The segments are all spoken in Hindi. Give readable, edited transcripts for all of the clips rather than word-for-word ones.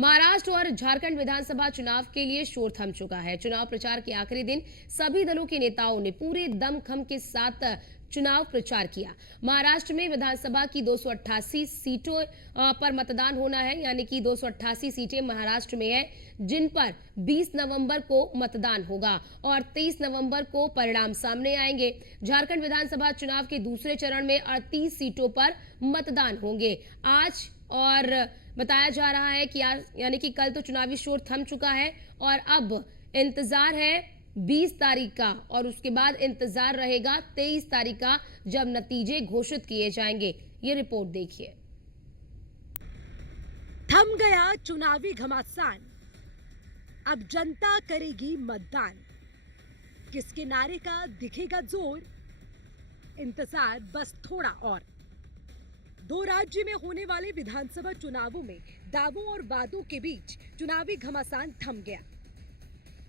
महाराष्ट्र और झारखंड विधानसभा चुनाव के लिए शोर थम चुका है। चुनाव प्रचार के आखिरी दिन सभी दलों के नेताओं ने पूरे दमखम के साथ चुनाव प्रचार किया। महाराष्ट्र में विधानसभा की 288 सीटों पर मतदान होना है, यानी कि 288 सीटें महाराष्ट्र में है, जिन पर 20 नवंबर को मतदान होगा और 23 नवंबर को परिणाम सामने आएंगे। झारखंड विधानसभा चुनाव के दूसरे चरण में 38 सीटों पर मतदान होंगे। आज और बताया जा रहा है कि आज यानी कि कल तो चुनावी शोर थम चुका है और अब इंतजार है 20 तारीख का और उसके बाद इंतजार रहेगा 23 तारीख का, जब नतीजे घोषित किए जाएंगे। ये रिपोर्ट देखिए। थम गया चुनावी घमासान, अब जनता करेगी मतदान। किसके नारे का दिखेगा जोर, इंतजार बस थोड़ा और। दो राज्य में होने वाले विधानसभा चुनावों में दावों और वादों के बीच चुनावी घमासान थम गया।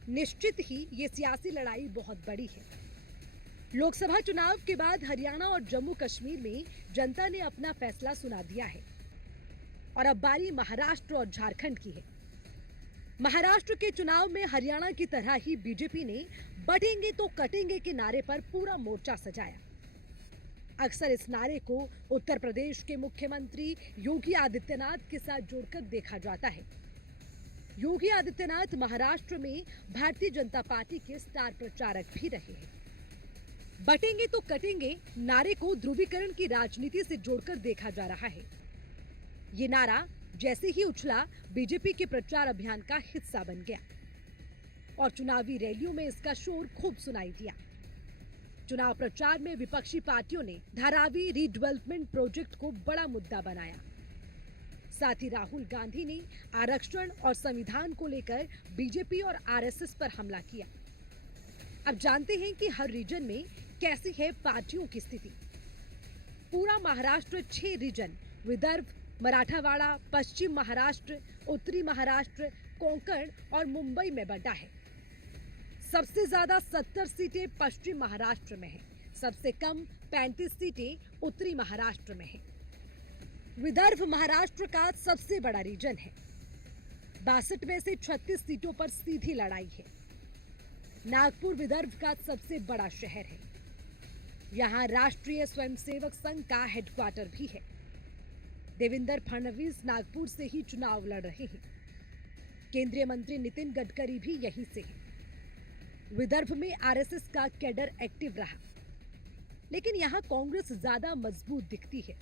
निश्चित ही ये सियासी लड़ाई बहुत बड़ी है। लोकसभा चुनाव के बाद हरियाणा और जम्मू कश्मीर में जनता ने अपना फैसला सुना दिया है और अब बारी महाराष्ट्र और झारखंड की है। महाराष्ट्र के चुनाव में हरियाणा की तरह ही बीजेपी ने बटेंगे तो कटेंगे के नारे पर पूरा मोर्चा सजाया। अक्सर इस नारे को उत्तर प्रदेश के मुख्यमंत्री योगी आदित्यनाथ के साथ जोड़कर देखा जाता है। योगी आदित्यनाथ महाराष्ट्र में भारतीय जनता पार्टी के स्टार प्रचारक भी रहे हैं। बटेंगे तो कटेंगे नारे को ध्रुवीकरण की राजनीति से जोड़कर देखा जा रहा है। ये नारा जैसे ही उछला, बीजेपी के प्रचार अभियान का हिस्सा बन गया और चुनावी रैलियों में इसका शोर खूब सुनाई दिया। चुनाव प्रचार में विपक्षी पार्टियों ने धारावी रीडेवलपमेंट प्रोजेक्ट को बड़ा मुद्दा बनाया। साथ ही राहुल गांधी ने आरक्षण और संविधान को लेकर बीजेपी और आरएसएस पर हमला किया। अब जानते हैं कि हर रीजन में कैसी है पार्टियों की स्थिति। पूरा महाराष्ट्र 6 रीजन विदर्भ, मराठावाड़ा, पश्चिम महाराष्ट्र, उत्तरी महाराष्ट्र, कोंकण और मुंबई में बंटा है। सबसे ज्यादा 70 सीटें पश्चिम महाराष्ट्र में हैं, सबसे कम 35 सीटें उत्तरी महाराष्ट्र में हैं। विदर्भ महाराष्ट्र का सबसे बड़ा रीजन है। 62 में से 36 सीटों पर सीधी लड़ाई है। नागपुर विदर्भ का सबसे बड़ा शहर है। यहां राष्ट्रीय स्वयंसेवक संघ का हेडक्वार्टर भी है। देवेंद्र फडणवीस नागपुर से ही चुनाव लड़ रहे हैं। केंद्रीय मंत्री नितिन गडकरी भी यहीं से हैं। विदर्भ में आरएसएस का कैडर एक्टिव रहा, लेकिन यहां कांग्रेस ज्यादा मजबूत दिखती है।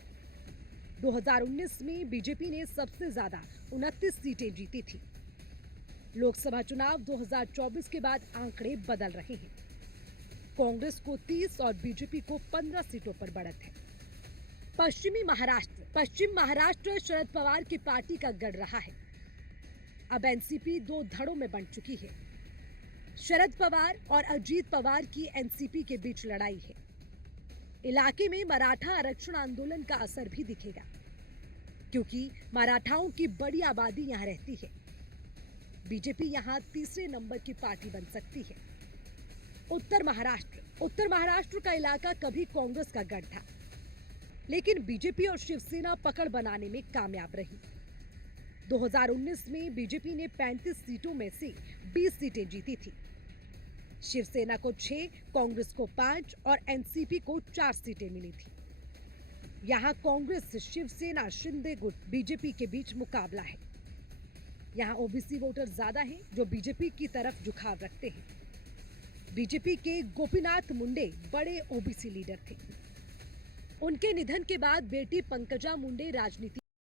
2019 में बीजेपी ने सबसे ज्यादा 29 सीटें जीती थी। लोकसभा चुनाव 2024 के बाद आंकड़े बदल रहे हैं। कांग्रेस को 30 और बीजेपी को 15 सीटों पर बढ़त है। पश्चिम महाराष्ट्र शरद पवार की पार्टी का गढ़ रहा है। अब एनसीपी 2 धड़ों में बंट चुकी है। शरद पवार और अजीत पवार की एनसीपी के बीच लड़ाई है। इलाके में मराठा आरक्षण आंदोलन का असर भी दिखेगा, क्योंकि मराठाओं की बड़ी आबादी यहां रहती है। बीजेपी यहां तीसरे नंबर की पार्टी बन सकती है। उत्तर महाराष्ट्र का इलाका कभी कांग्रेस का गढ़ था, लेकिन बीजेपी और शिवसेना पकड़ बनाने में कामयाब रही। 2019 में बीजेपी ने 35 सीटों में से 20 सीटें जीती थी। शिवसेना को 6, कांग्रेस को 5 और एनसीपी को 4 सीटें मिली थी। यहां कांग्रेस, शिवसेना, शिंदे गुट, बीजेपी के बीच मुकाबला है। यहां ओबीसी वोटर ज्यादा हैं, जो बीजेपी की तरफ झुकाव रखते हैं। बीजेपी के गोपीनाथ मुंडे बड़े ओबीसी लीडर थे। उनके निधन के बाद बेटी पंकजा मुंडे राजनीति